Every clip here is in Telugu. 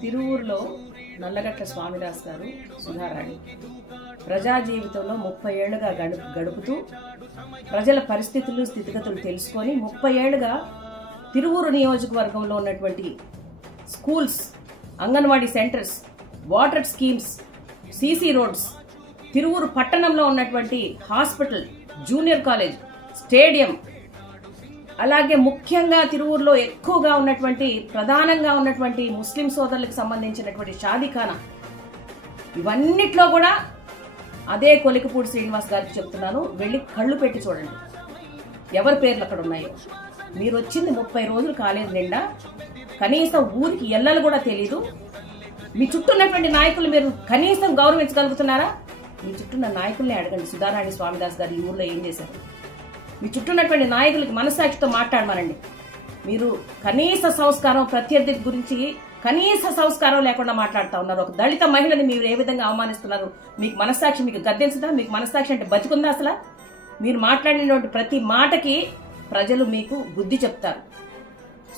తిరువూరులో నల్లగట్ల స్వామిదాస్ గారు సుధారాణి ప్రజా జీవితంలో 30 ఏళ్లుగా గడుపుతూ ప్రజల పరిస్థితులు స్థితిగతులు తెలుసుకొని 30 ఏళ్లుగా తిరువూరు నియోజకవర్గంలో ఉన్నటువంటి schools, anganwadi centres, water schemes, CC roads, Tiruvuru పట్టణంలో ఉన్నటువంటి హాస్పిటల్, జూనియర్ కాలేజ్, స్టేడియం, అలాగే ముఖ్యంగా తిరువూరులో ఎక్కువగా ఉన్నటువంటి ప్రధానంగా ఉన్నటువంటి ముస్లిం సోదరులకు సంబంధించినటువంటి షాదీఖానా, ఇవన్నిట్లో కూడా అదే కొలికపూడి శ్రీనివాస్ గారికి చెప్తున్నాను, వెళ్ళి కళ్ళు పెట్టి చూడండి ఎవరి పేర్లు అక్కడ ఉన్నాయో. మీరు వచ్చింది 30 రోజులు కాలేదు నిండా, కనీసం ఊరికి ఎల్లలు కూడా తెలీదు. మీ చుట్టూ ఉన్నటువంటి నాయకులు మీరు కనీసం గౌరవించగలుగుతున్నారా? మీ చుట్టూ ఉన్న నాయకుల్ని అడగండి, సుధారాణి స్వామిదాస్ గారు ఈ ఊర్లో ఏం చేశారు. మీ చుట్టూ ఉన్నటువంటి నాయకులకి మనస్సాక్షితో మాట్లాడమనండి. మీరు కనీస సంస్కారం, ప్రత్యర్థి గురించి కనీస సంస్కారం లేకుండా మాట్లాడుతూ ఉన్నారు. ఒక దళిత మహిళని మీరు ఏ విధంగా అవమానిస్తున్నారు? మీకు మనస్సాక్షి మీకు గద్దెంచుదా? మీకు మనస్సాక్షి అంటే బతికుందా అసలు? మీరు మాట్లాడినటువంటి ప్రతి మాటకి ప్రజలు మీకు బుద్ధి చెప్తారు.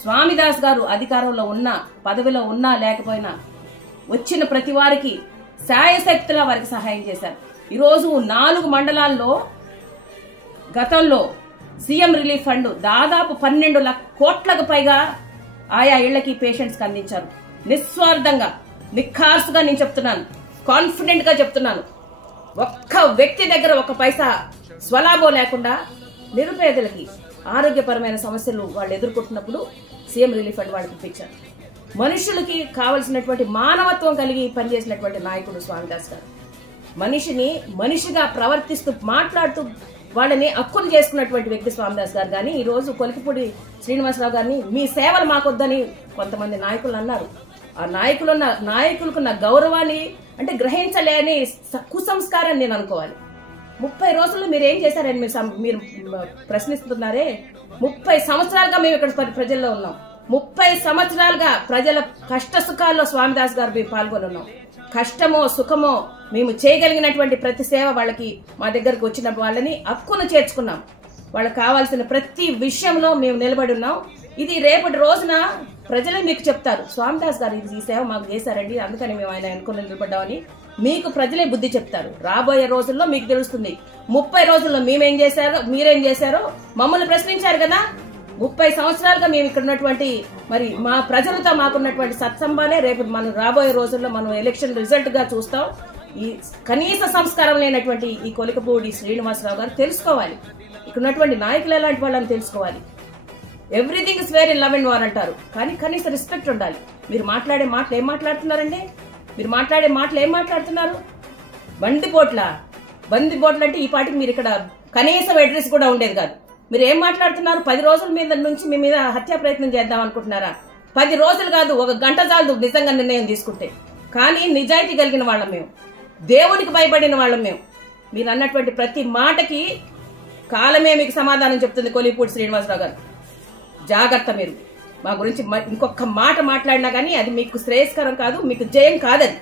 స్వామిదాస్ గారు అధికారంలో ఉన్నా, పదవిలో ఉన్నా లేకపోయినా వచ్చిన ప్రతి వారికి శాయశక్తులా వారికి సహాయం చేశారు. ఈరోజు 4 మండలాల్లో గతంలో సీఎం రిలీఫ్ ఫండ్ దాదాపు 12 కోట్లకు పైగా ఆయా ఇళ్లకి పేషెంట్స్కి అందించారు. నిస్వార్థంగా, నిఖార్సుగా నేను చెప్తున్నాను, కాన్ఫిడెంట్ గా చెప్తున్నాను. ఒక్క వ్యక్తి దగ్గర 1 పైసా స్వలాభం లేకుండా నిరుపేదలకి ఆరోగ్యపరమైన సమస్యలు వాళ్ళు ఎదుర్కొంటున్నప్పుడు సీఎం రిలీఫ్ ఫండ్ వాళ్ళకి ఇప్పించారు. మనుషులకి కావలసినటువంటి మానవత్వం కలిగి పనిచేసినటువంటి నాయకుడు స్వామిదాస్ గారు. మనిషిని మనిషిగా ప్రవర్తిస్తూ మాట్లాడుతూ వాళ్ళని అక్కులు చేసుకున్నటువంటి వ్యక్తి స్వామిదాస్ గారు. కానీ ఈ రోజు కొలికపూడి శ్రీనివాసరావు గారిని మీ సేవలు మాకొద్దని కొంతమంది నాయకులు అన్నారు. ఆ నాయకులకున్న గౌరవాన్ని అంటే గ్రహించలేని కుసంస్కారాన్ని నేను అనుకోవాలి. 30 రోజుల్లో మీరు ఏం చేశారని మీరు ప్రశ్నిస్తున్నారే. 30 సంవత్సరాలుగా మేము ఇక్కడ ప్రజల్లో ఉన్నాం. 30 సంవత్సరాలుగా ప్రజల కష్ట సుఖాల్లో స్వామిదాస్ గారు మేము పాల్గొని ఉన్నాం. కష్టమో సుఖమో మేము చేయగలిగినటువంటి ప్రతి సేవ వాళ్ళకి మా దగ్గరకు వచ్చిన వాళ్ళని హక్కును చేర్చుకున్నాం. వాళ్ళకి కావాల్సిన ప్రతి విషయంలో మేము నిలబడి ఉన్నాం. ఇది రేపటి రోజున ప్రజలే మీకు చెప్తారు, స్వామిదాస్ గారు ఈ సేవ మాకు చేశారండి, అందుకని మేము ఆయన అనుకుని నిలబడ్డామని మీకు ప్రజలే బుద్ధి చెప్తారు. రాబోయే రోజుల్లో మీకు తెలుస్తుంది. 30 రోజుల్లో మేమేం చేశారో, మీరేం చేశారో మమ్మల్ని ప్రశ్నించారు కదా. 30 సంవత్సరాలుగా మేము ఇక్కడ ఉన్నటువంటి మరి మా ప్రజలతో మాకున్నటువంటి సత్సంబాలే రేపు మనం రాబోయే రోజుల్లో మనం ఎలక్షన్ రిజల్ట్ గా చూస్తాం. ఈ కనీస సంస్కారం లేనటువంటి ఈ కొలికపూడి శ్రీనివాసరావు గారు తెలుసుకోవాలి. ఇక్కడ ఉన్నటువంటి నాయకులు ఎలాంటి వాళ్ళని తెలుసుకోవాలి. Everything is very love and war అంటారు, కానీ కనీస రెస్పెక్ట్ ఉండాలి. మీరు మాట్లాడే మాటలు ఏం మాట్లాడుతున్నారండి? మీరు మాట్లాడే మాటలు ఏం మాట్లాడుతున్నారు? బందిపోట్ల అంటే ఈ పాటికి మీరు ఇక్కడ కనీసం అడ్రస్ కూడా ఉండేది కాదు. మీరు ఏం మాట్లాడుతున్నారు? 10 రోజుల మీద నుంచి మీ మీద హత్యా ప్రయత్నం చేద్దాం అనుకుంటున్నారా? 10 రోజులు కాదు, 1 గంట చాలు నిజంగా నిర్ణయం తీసుకుంటే. కానీ నిజాయితీ కలిగిన వాళ్ళం మేము, దేవుడికి భయపడిన వాళ్ళం మేము. మీరు అన్నటువంటి ప్రతి మాటకి కాలమే మీకు సమాధానం చెప్తుంది. కొలికపూడి శ్రీనివాసరావు గారు జాగ్రత్త. మీరు మా గురించి ఇంకొక మాట మాట్లాడినా కానీ అది మీకు శ్రేయస్కరం కాదు, మీకు జయం కాదది.